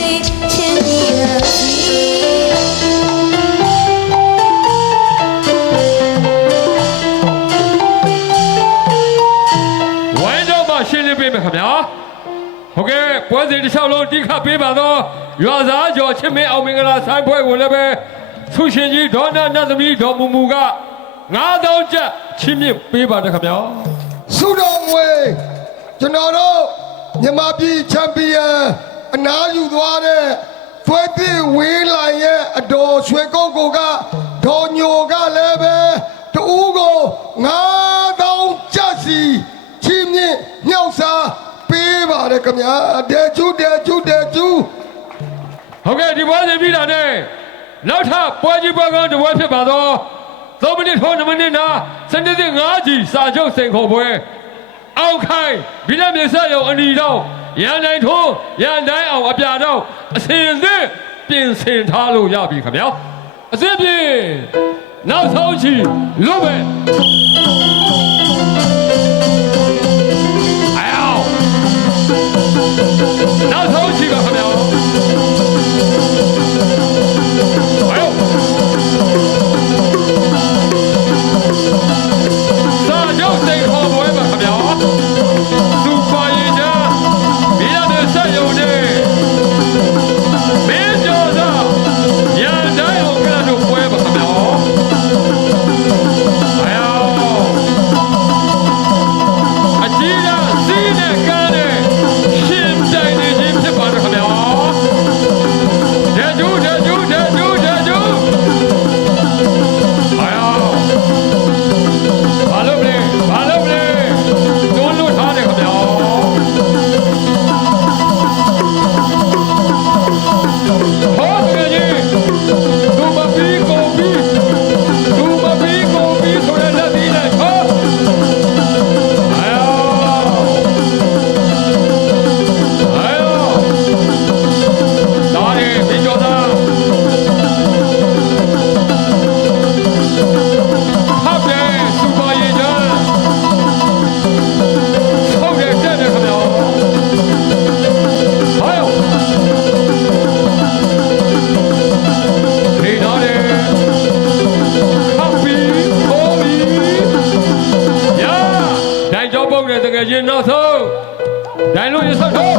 လေးချင်းမြရစီဝိုင်းတော့မှရှင်းလင်းပေးမယ်ခင်ဗျာဟုတ်ကဲ့ပွဲစဉ်တစ်လျှောက်လုံးတိခတ်ပေးပါတော့ရွာသားကျော်ချင်းမင်းအောင်မင်္ဂလာဆိုင်ပွဲကိုလည်းပဲသူရှင်ကြီးဒေါနာနတ်သမီးဒေါ်မူမူက9000ကျပ်ချင်းမြင့်ပေးပါတယ်ခင်ဗျာဆုတော်ငွေကျွန်တော်တို့မြန်မာပြည်ချန်ပီယံ အနားယူသွားတဲ့သွေးသစ်ဝင်းလိုင်ရဲ့အတော်ရွှေကုတ်ကိုကဒေါ်ညိုကလည်းပဲတူးကို9000ကျပ်စီချင်းမြင့်မြောက်စားပေးပါတယ်ခင်ဗျာတဲကျူးတဲကျူးတဲကျူးဟုတ်ကဲ့ဒီပွဲစဉ်ပြီးတာနဲ့နောက်ထပ်ပွဲကြီးပွဲကောင်းတစ်ပွဲဖြစ်ပါတော့3မိနစ်ထိုး2မိနစ်နာစနေနေ့5ကြီးစာချုပ်စိန်ခေါ်ပွဲအောက်ခိုင်ဘီလက်မြေဆက်ရုံအနီတော့ ရန်တိုင်းထိုးရန်တိုင်းအောင်အပြာတော့အစင်သစ်ပြင်ဆင်ထားလို့ရပြီခင်ဗျာအစင်ပြေနောက်ဆုံးချီလို့ပဲ တကယ်ချင်းနောက်ဆုံးဒိုင်လို့ရဆောက်တော့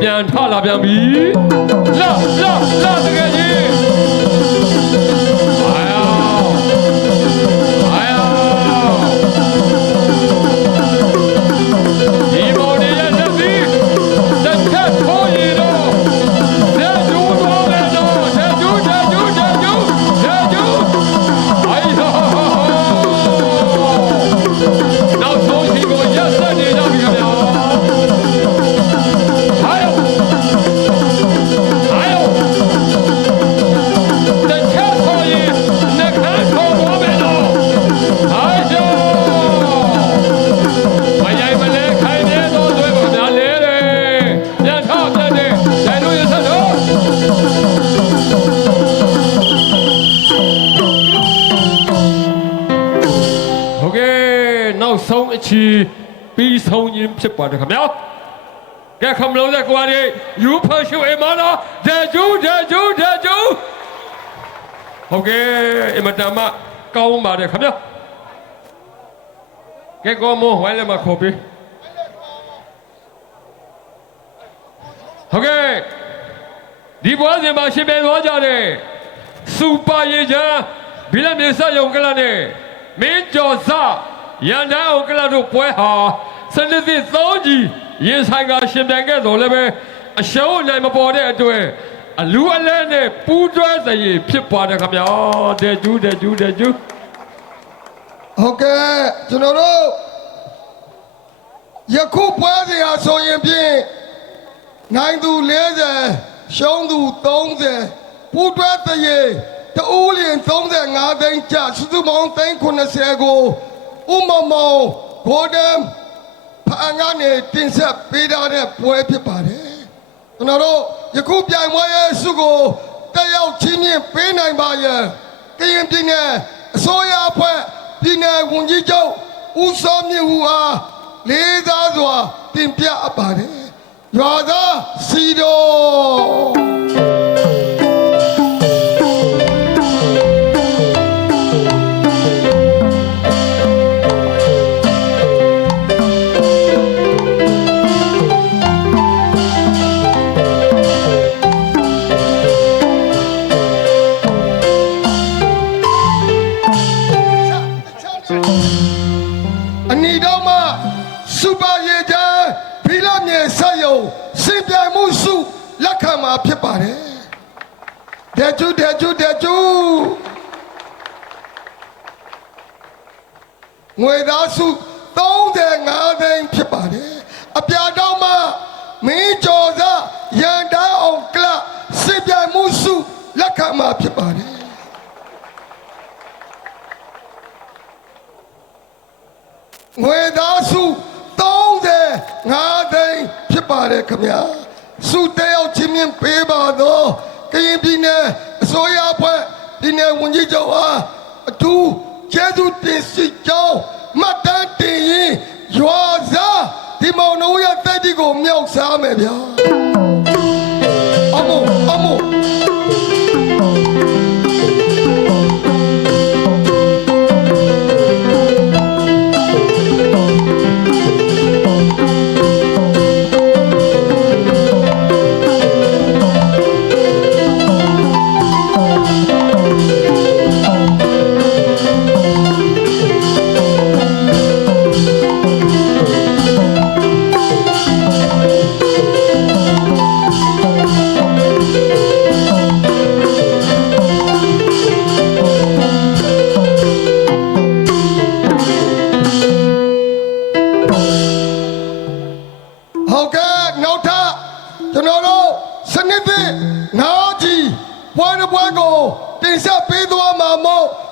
ပြန်ထလာပြန်ပြီလာလာလာတကယ်ကြီး ချီပြီးဆုံးခြင်းဖြစ်ပါတယ်ခင်ဗျာကဲခမလို့တဲ့ကွာဒီယူဖရှူအမနာဒေဂျူဒေဂျူဒေဂျူဟုတ်ကဲ့အမတမကောင်းပါတယ်ခင်ဗျာကဲကောမဝိုင်းလည်းမခေါ်ပြီးဟုတ်ကဲ့ဒီဘွားစင်မှာရှင်ပြန်သွားကြတယ်စူပါရေချမ်းဘီလက်မြေဆက်ယုံကလနဲ့မင်းကျော်စ ရန်တန်းအောင်ကလတို့ပွဲဟာစနစ်သစ်သုံးကြီးရင်ဆိုင်ကရှင်ပြန်ခဲ့တော်လည်းပဲအရှုံးနိုင်မပေါ်တဲ့အတွက်အလူအလဲနဲ့ပူးတွဲစရည်ဖြစ်ပါတယ်ခင်ဗျာတဲ့ကျူးတဲ့ကျူးတဲ့ကျူးဟုတ်ကဲ့ကျွန်တော်တို့ယခုပွဲစဉ်ဟာဆိုရင်ဖြင့်နိုင်သူ40ရှုံးသူ30ပူတွဲတရေတူးလျင်35သိန်းကျစုစုပေါင်းသိန်း80ကို ဥမမောင်ဂိုဒမ်ဖအန်ကနေတင်ဆက်ပေးထားတဲ့ပွဲဖြစ်ပါတယ်ကျွန်တော်တို့ယခုပြိုင်ပွဲရဲ့ဆုကိုတက်ရောက်ချင်းမြင့်ပေးနိုင်ပါရဲ့ကရင်ပြည်နယ်အစိုးရအဖွဲ့ပြည်နယ်ဝန်ကြီးချုပ်ဦးစောမြင့်ဦးအားလေးစားစွာတင်ပြအပ်ပါတယ်ရွာသားစီတော် တဲ့ကျူတဲ့ကျူတဲ့ကျူငွေသားစု35သိန်းဖြစ်ပါတယ်အပြာတော့မှမင်းကျော်စားရန်တန်းအောင်ကလပ်စင်ပြိုင်မှုစုလက်ခံမှာဖြစ်ပါတယ်ငွေသားစု35သိန်းဖြစ်ပါတယ်ခင်ဗျာစုတယောက်ချင်းမြင့်ပေးပါတော့ ကရင်ပြည်နယ်အစိုးရအဖွဲ့ပြည်နယ်ဝန်ကြီးချုပ်အားအထူးကျေးဇူးတင်ရှိကြောင်းမှတ်တမ်းတင်ရင်ရွာစားဒီမောင်နှုံးရတဲ့ဒီကိုမြောက်စားမယ်ဗျာအမို့အမို့